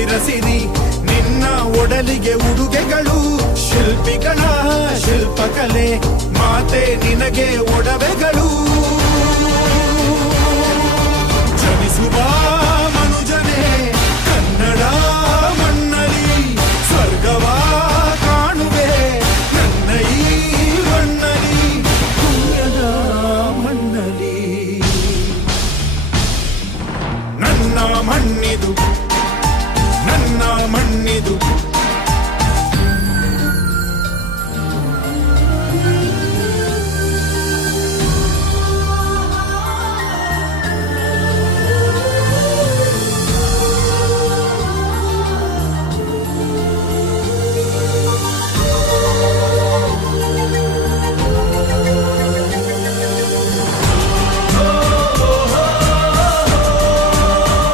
ಶಿರಸಿರಿ ನಿನ್ನ ಒಡಲಿಗೆ ಉಡುಗೆಗಳು. ಶಿಲ್ಪಿಗಳ ಶಿಲ್ಪಕಲೆ, ಮಾತೆ ನಿನಗೆ ಒಡವೆಗಳು. ಜನಿಸುವ ಮನುಜನೇ, ಕನ್ನಡ ಮಣ್ಣಲಿ ಸ್ವರ್ಗವ ಕಾಣುವೆ. ನನ್ನ ಈ ಮಣ್ಣಲಿ ಪುಣ್ಯದ ಮಣ್ಣಲಿ ನನ್ನ ಮಣ್ಣ